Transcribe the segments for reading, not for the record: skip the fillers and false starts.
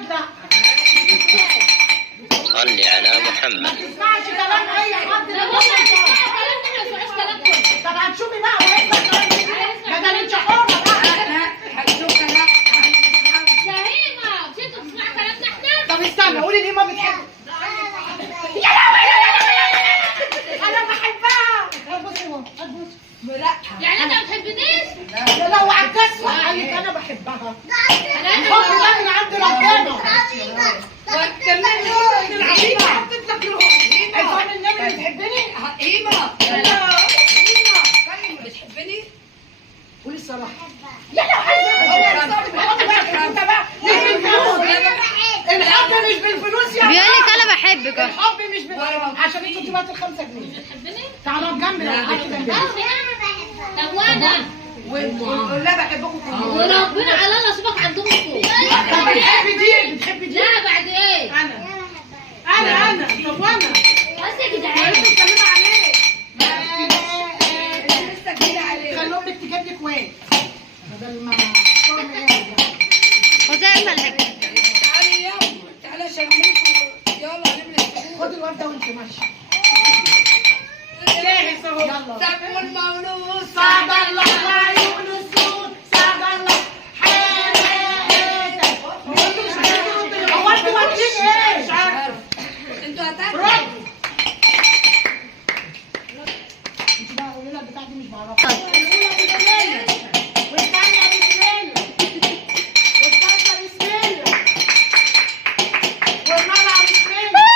تصدق. صلي على محمد. ما تسمعش كلام اي حد. طب هتشوفي بقى وهيبقى كلام بدل انت حرة بقى. طب استنى قولي ليه ما بتحبي. يا لهوي انا بحبها. بصي اهو بصي. لا يعني انت ما بتحبنيش؟ لا لو عكست عليك انا بحبها. الحب ده من عند ربنا. وكملي العظيمه حطيت لك روح. عايزه النبي بتحبني؟ هيبه بتحبني؟ قولي الصراحه. يا لو عايزه الحب مش بالفلوس يا بيقولك انا بحبك. الحب مش عشان انتوا تبعتوا ال5 جنيه. بتحبني؟ تعالوا جنبي لو قعدت جنبي. طب وانا لا بحبكم كلكم. وربنا على الله اشوفك عندهم فوق. طب بتحبي دي؟ بتحبي دي؟ لا بعد ايه؟ انا طب وانا بس يا جدعان بتكلمي عليه. لسه جديده عليك. خلي امك تجيب لك واد بدل ما وتعمل هيك. تعالي يلا تعالي عشان اعملكم. يلا نعمل خدي الواد ده وانت ماشيه. جاهز اهو. يلا. سموا المولود سعد الله عيون السود سعد الله حياتك. هو انتوا واكلين ايه؟ مش عارفه. انتوا هتاكلوا. رد. انت بقى قولي لها البتاع دي مش بعرفها. والثانيه بسم الله. والثالثه بسم الله. والرابعه بسم الله.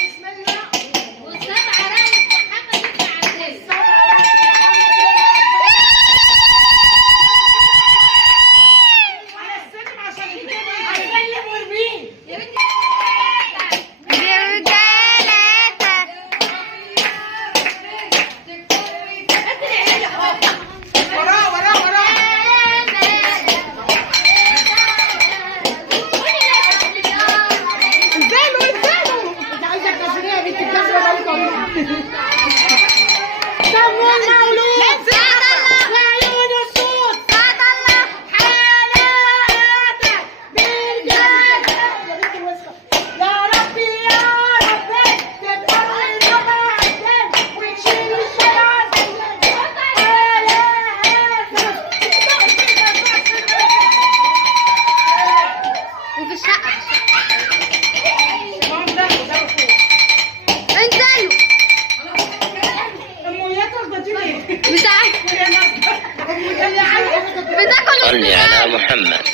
بسم الله. والسبعه راوت محمد ابن عزيز. على السلم عشان يجيبوا هيسلم ويرميه. يا بنتي وراه. انزلوا. انت عايزه تنزليها يا بنت الجزمه بالك اهو. سموا المولود سعد الله وعيون السود سعد الله حياتك بالجنة. يا بنت الوسخه. يا ربي تبقى الربع الدم وتشيل الشباب. وفي الشقة انزلوا. مش عارفة بتاكل. صلي على محمد.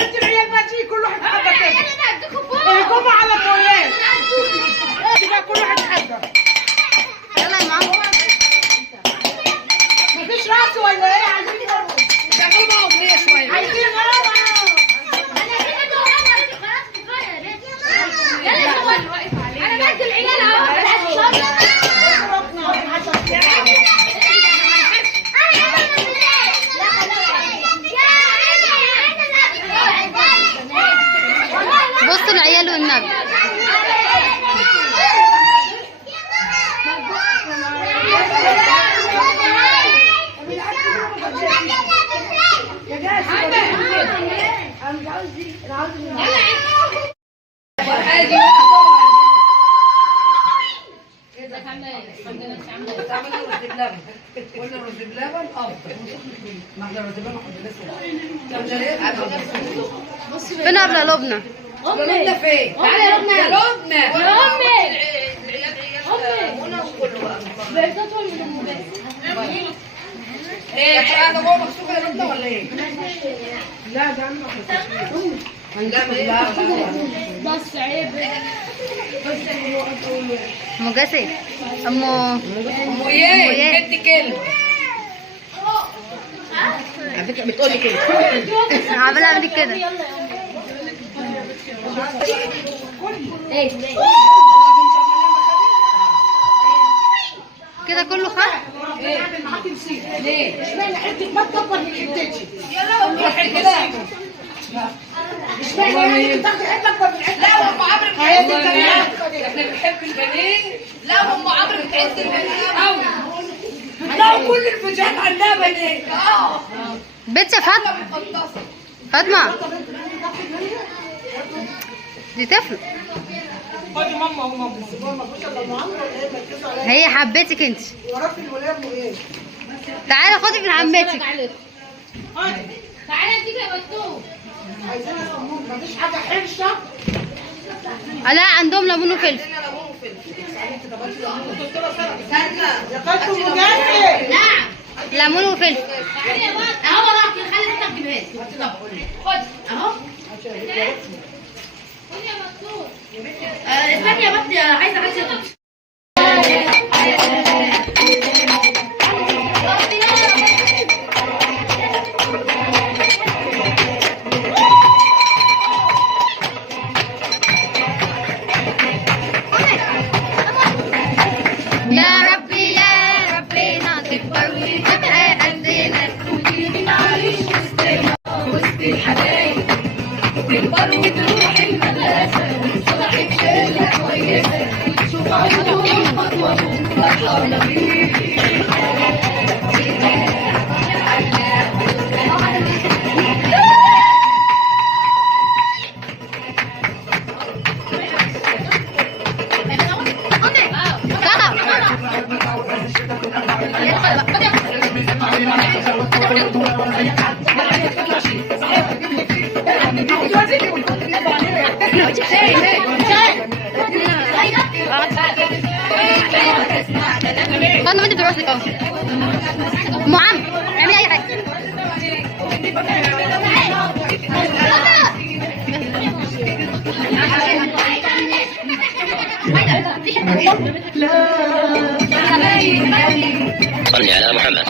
انت العيال بقى تيجي كل واحد حبه كده. اهجموا على الفولاذ. كده كل واحد حبه. يلا يا معلم. مفيش رأس ولا ايه؟ عايزين نرقص. تعملوا بقى اغنيه شويه. عايزين نرقص. انا بدي العيال اهو. بصوا العيال والنبي. عملنا رز بلبن. قلنا رز بلبن افضل. ما احنا رز بلبن فين قبل لبنى؟ لبنى فين؟ تعالي يا لبنى. يا لبنى. يا امي. العيال منى وكله بقى. بيرتطوا من المباس. ايه قاعده جوه مكسوفه يا لبنى ولا ايه؟ لا ده عم لا بس عيب. ام جاسي. ام ايه؟ ادي كلمه. على فكره بتقولي كده. عامله اعمل كده. كده كله خد. بعمل معاكي نسيت. ليه؟ اشمعنى حتة ما تكبر من حتتي؟ يا لهوي كده. اشمعنى انت بتاخدي حتة اكبر من حتتي؟ لا وام عمرو هي بتعز دي البنات. البنات. احنا بنحب البنات. لا وام عمرو بتعز البنات قوي. لا كل الفيديوهات عندها بنات. بنت يا فاطمه. فاطمه دي طفل. خدي ماما وماما مش هتطلعوا هي حبيتك انت. وراكي الولاد وايه؟ تعالي خدي من عمتك. تعالى اديك يا بطوط. عايزين يسموهم مفيش حاجه حرشه. لا عندهم ليمون وفلفل. يا كابتن مجاهد. نعم. ليمون وفلفل. تعالى يا بطل. اهو وراك خلي انت تجيبها لي. خد اهو. خد يا بطوط. استني يا بطل عايزه اعزل. يا ربي يا ربنا تكبر وتبقى عندنا نعيش وسط الحبايب تكبر وتروح المدرسة وتطلع بشيلة كويسة وتشوف عيونهم خطوة فرحانة بيك. خدنا انت دراستك اهو. ام عم اعملي اي حاجه. صلي على محمد.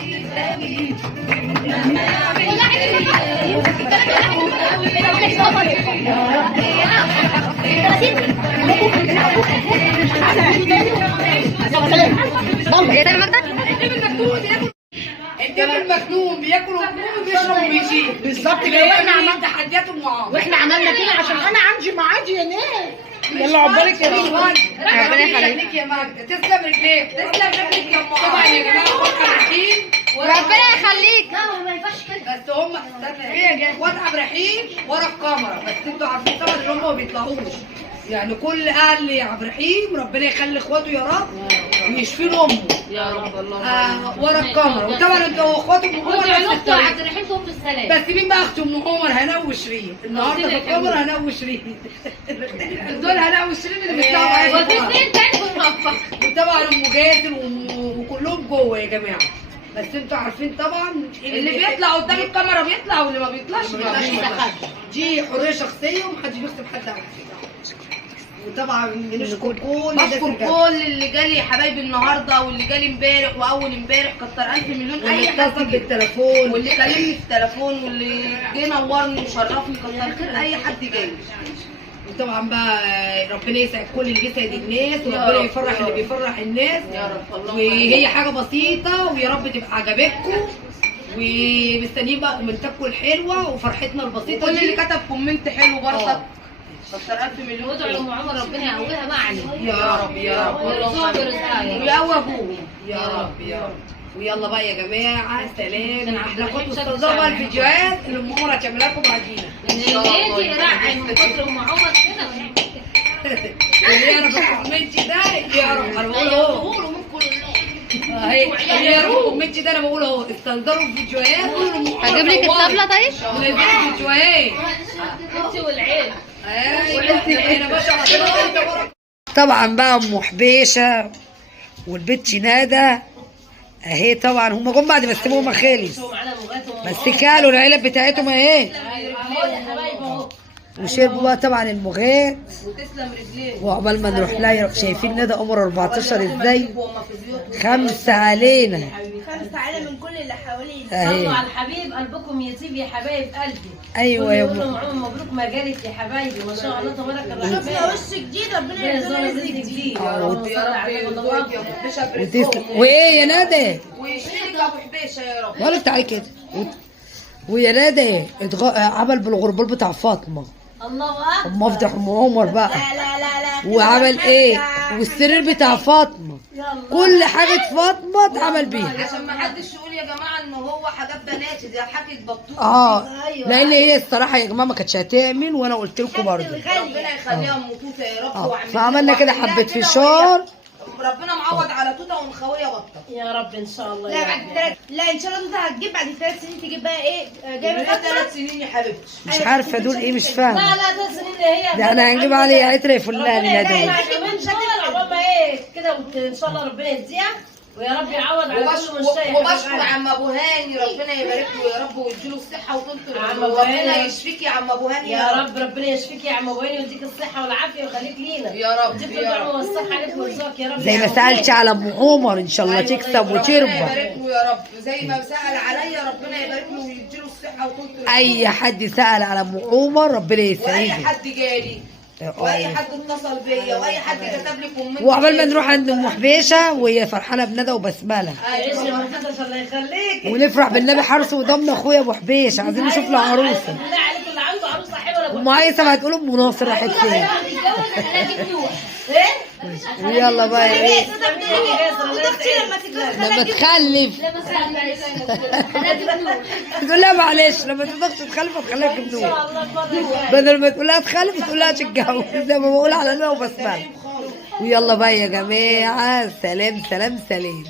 ايه تاني مجدة؟ الدب المكتوم بياكل ويقوم وبيشرب وبيشيل. بالظبط كده. واحنا عملنا تحدياتهم معاهم. واحنا عملنا كده عشان انا عندي ميعاد يا ناس. يلا عقبالك يا ربنا ربنا يخليك. يخليك يا ماجدة. تسلم رجليك. تسلم رجليك يا ام. طبعا يا جماعه اخوات عبد ربنا يخليك. لا ما ينفعش كده. بس هم استنى اخوات عبد الرحيم ورا الكاميرا. بس انتوا عارفين طبعا ان هم ما بيطلعوش. يعني كل اهل عبد الرحيم ربنا يخلي اخواته يا رب ويشفي امه يا رب الله. ورا الكاميرا. وطبعا انتوا اخوات ام عمر ادعوا نفس لاخته الطريقة. عبد الرحيم فوق السلام. بس مين بقى اخت ام عمر؟ هناء وشيرين. النهارده في الكاميرا هناء وشيرين. دول هناء وشيرين اللي بيطلعوا معايا. وفي اثنين تاني في المطبخ. وطبعا ام جاسر وكلهم جوه يا جماعه. بس انتوا عارفين طبعا اللي بيطلع قدام الكاميرا بيطلع واللي ما بيطلعش ما بيطلعش. دي حريه شخصيه ومحدش بيكتب حد على حاجه. وطبعا بنشكر كل اللي جالي حبايبي النهارده واللي جالي امبارح واول امبارح. كتر الف مليون اي حد اتصل بالتليفون واللي كلمني في التليفون واللي جه نورني وشرفني. كتر خير اي حد جاي. وطبعا بقى ربنا يسعد كل اللي بيسعد الناس وربنا يفرح اللي بيفرح الناس يا رب. الله وهي حاجه بسيطه ويا رب تبقى عجبتكم. ومستنيين بقى كومنتاتكم الحلوه وفرحتنا البسيطه. كل اللي كتب كومنت حلو برضه كتر الف مليون. وادعوا لام عمر ربنا يقويها معنا يا رب يا رب. ويرزقها برزقها يا رب. ويقوي ابوه يا رب يا رب. ويلا بقى يا جماعه سلام. احنا كنتوا مستنظروا بقى الفيديوهات اللي ام عمر هتعملها لكم بعدينا ان شاء الله. اللي يرعى من كتر ام عمر كده. اللي يعرف الكومنت ده يعرف. انا بقول اهو اللي يعرف الكومنت ده انا بقول اهو استنظروا الفيديوهات. هجيب لك الطبلة طيب؟ ونزلوا الفيديوهات. انت والعيل. طبعا بقى ام حبيشه والبت ندى اهي. طبعا هم جم بعد ما استلموا خالص بس كالوا العلب بتاعتهم اهي وشربوا بقى طبعا المغات. وعقبال ما نروح لها شايفين ندى قمر 14 ازاي 5 علينا. 5 على من كل اللي حوالينا. اهي صلوا على الحبيب قلبكم يطيب يا حبايب قلبي. ايوه يا ام عمر مبروك ما جالت يا حبايبي ما شاء الله تبارك الرحمن. شفنا وش جديد ربنا يرزقنا رزق جديد يا رب. وتسلم. وايه يا ندى ويشفيك ابو حبيشه يا رب. ولا تعالي كده. ويا ندى عمل بالغربال بتاع فاطمه. الله اكبر. اما افضح ام عمر بقى. لا لا لا لا وعمل ايه، والسرير بتاع فاطمه، كل حاجه فاطمه اتعمل بيها. عشان ما حدش يقول يا جماعه ان هو حاجات بناتي، دي حاجه بطوطه. لان هي الصراحه يا جماعه ما كانتش هتأمن، وانا قلت لكم برضه. ربنا يخليها ام توته يا رب. وعملت فعملنا كده وعملناها حبه كده فشار. ربنا معوض على توته ومخويه بطه. يا رب ان شاء الله. لا بعد لا ان شاء الله توته هتجيب بعد 3 سنين تجيب بقى ايه جايبه 3 سنين يا حبيبتي. مش عارفه دول ايه، مش فاهمه. لا 3 سنين هي ده احنا هنجيب عليه عطر فلان ربنا ده. كمان شغل عقبال ايه كده، ان شاء الله ربنا يهديها ويا رب يعوض على كل مشتاق. وبشكر عم ابو هاني، ربنا يبارك له يا رب ويديله الصحه وطول عم العمر. أبو ربنا هاني. يشفيك يا عم ابو هاني يا رب ربنا يشفيك يا عم ابو هاني ويديك الصحه والعافيه ويخليك لينا يا رب يديك يا الدعوه رب. والصحه عليك ويرزقك يا رب. زي ما سالتش على ام عمر ان شاء الله تكسب ربنا وتربح. يبارك له يا رب، زي ما سأل عليا ربنا يبارك له ويديله الصحه وطول العمر. اي حد سال على ام عمر ربنا واي يسعده. حد جالي واي حد اتصل بيا واي حد كتب لي كومنت. وعقبال ما نروح عند ام حبيشه وهي فرحانه بندى وبسمله، عيش يا محمد الله يخليك. ونفرح بالنبي حرص وضمن اخويا ابو حبيشه، عايزين نشوف له عروسه. بالله عليك اللي عنده عروسه حلوه ام هيثم هتقول ام ناصر راحت فين. ويلا بقى ايه لما تخلف تقول لها معلش لما تقدرش تخلف هتخليها في النور، بدل ما تقول لها تخلف تقول لها تتجوز زي ما بقول على انا وبسمع. ويلا بقى يا جماعه، سلام سلام سلام.